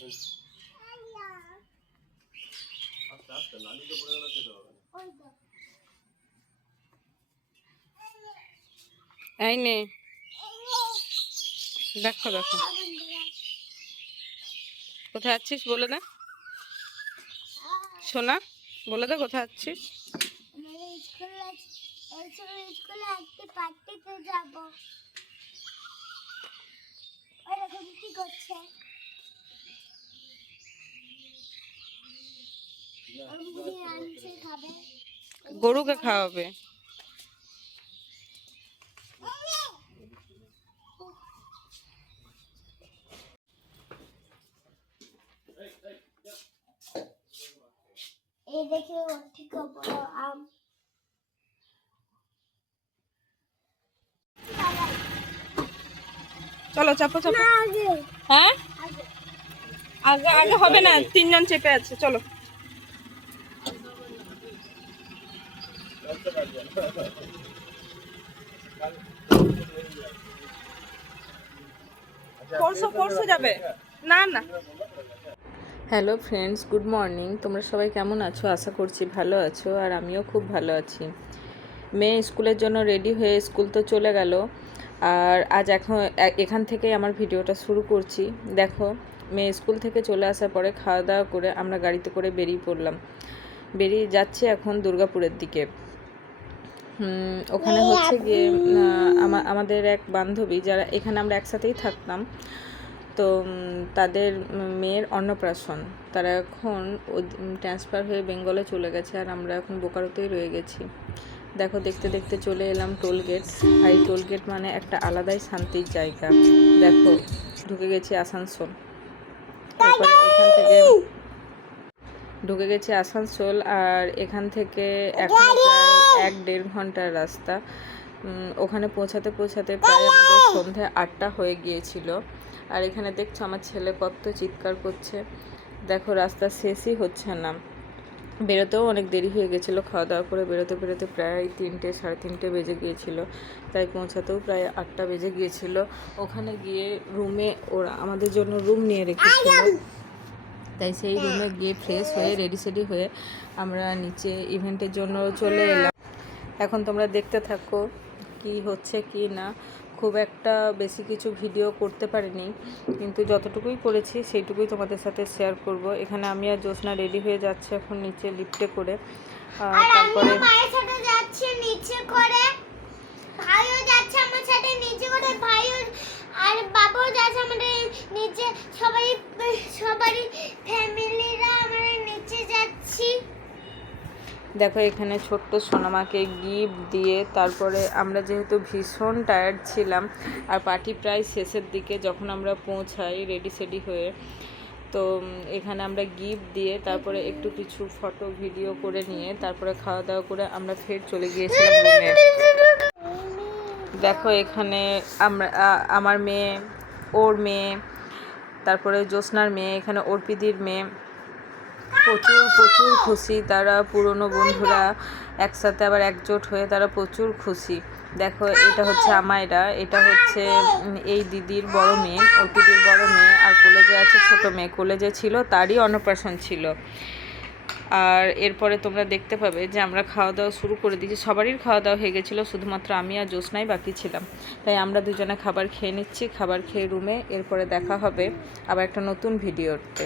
এই নে। দেখো দেখো। কোথায় আছিস বলে দে। সোনা, বলে দে কোথায় আছিস। যাব। করছে? গরুকে খাওয়াবে। এই দেখে ও ঠিক বড় আম। চলো চাপো চাপো। হ্যাঁ? আগে আগে হবে না তিনজন চেপে আছে চলো। Hello friends, good morning. তোমরা সবাই কেমন আছো? আশা করছি ভালো আছো আর আমিও খুব ভালো আছি। মেয়ে স্কুলের জন্য রেডি হয়ে স্কুল তো চলে গেল। আর আজ এখন এখান থেকে আমার ভিডিওটা শুরু করছি। দেখো, মেয়ে স্কুল থেকে চলে আসার পরে খাওয়া দাওয়া করে আমরা গাড়িতে করে বেরিয়ে পড়লাম। বেরিয়ে যাচ্ছি এখন দুর্গাপুরের দিকে। ওখানে হচ্ছে গিয়ে আমাদের এক বান্ধবী যারা এখানে আমরা একসাথেই থাকতাম তো তাদের মেয়ের অন্নপ্রাশন। তারা এখন ট্রান্সফার হয়ে বেঙ্গলে চলে গেছে আর আমরা এখন বোকারোতেই রয়ে গেছি। দেখো দেখতে দেখতে চলে এলাম টোল গেট আর এই টোল গেট মানে একটা আলাদাই শান্তির জায়গা। দেখো ঢুকে গেছি আসানসোল। তারপরে এখান থেকে ঢুকে গেছি আসানসোল আর এখান থেকে এখন এক দেড় ঘণ্টার রাস্তা। ওখানে পৌঁছাতে পৌঁছাতে প্রায় আমাদের সন্ধে আটটা হয়ে গিয়েছিল। আর এখানে দেখছ আমার ছেলে কত চিৎকার করছে। দেখো রাস্তা শেষই হচ্ছে না। বেরোতেও অনেক দেরি হয়ে গেছিল। খাওয়া দাওয়া করে বেরোতে বেরোতে প্রায় তিনটে সাড়ে তিনটে বেজে গিয়েছিল। তাই পৌঁছাতেও প্রায় আটটা বেজে গিয়েছিল। ওখানে গিয়ে রুমে ওরা আমাদের জন্য রুম নিয়ে রেখেছিল। তাই সেই রুমে গিয়ে ফ্রেশ হয়ে রেডি সেডি হয়ে আমরা নিচে ইভেন্টের জন্য চলে এলাম। এখন তোমরা দেখতে থাকো কি হচ্ছে কি না। খুব একটা বেশি কিছু ভিডিও করতে পারিনি কিন্তু যতটুকুই করেছি সেইটুকুই তোমাদের সাথে শেয়ার করব। এখানে আমি আর জ্যোৎস্না রেডি হয়ে যাচ্ছে এখন নিচে লিফটে করে। তারপরে যাচ্ছে নিচে করে। ভাইও যাচ্ছে আমার সাথে নিচে করে ভাইও আর বাবাও যাচ্ছে আমাদের নিচে। সবাই দেখো, এখানে ছোট্ট সোনামাকে গিফট দিয়ে তারপরে আমরা যেহেতু ভীষণ টায়ার্ড ছিলাম, আর পার্টি প্রায় শেষের দিকে যখন আমরা পৌঁছাই রেডি সেডি হয়ে, তো এখানে আমরা গিফট দিয়ে তারপরে একটু কিছু ফটো ভিডিও করে নিয়ে তারপরে খাওয়া দাওয়া করে আমরা ফের চলে গিয়েছিলাম রুমে দেখো, এখানে আমরা আমার মেয়ে, ওর মেয়ে, তারপরে জ্যোৎস্নার মেয়ে, এখানে অর্পিদির মেয়ে প্রচুর প্রচুর খুশি তারা পুরনো বন্ধুরা একসাথে আবার একজোট হয়ে তারা প্রচুর খুশি। দেখো, এটা হচ্ছে আমায়রা, এটা হচ্ছে এই দিদির বড় মেয়ে অর্পিদির বড় মেয়ে, আর কলেজে আছে ছোট মেয়ে। কলেজে ছিল, তারই অন্নপ্রাশন ছিল। আর এরপরে তোমরা দেখতে পাবে যে আমরা খাওয়া দাওয়া শুরু করে দিয়েছি। সবারই খাওয়া দাওয়া হয়ে গেছিল, শুধুমাত্র আমি আর জ্যোৎস্নাই বাকি ছিলাম। তাই আমরা দুজনে খাবার খেয়ে নিচ্ছি, খাবার খেয়ে রুমে, এরপরে দেখা হবে আবার একটা নতুন ভিডিওতে।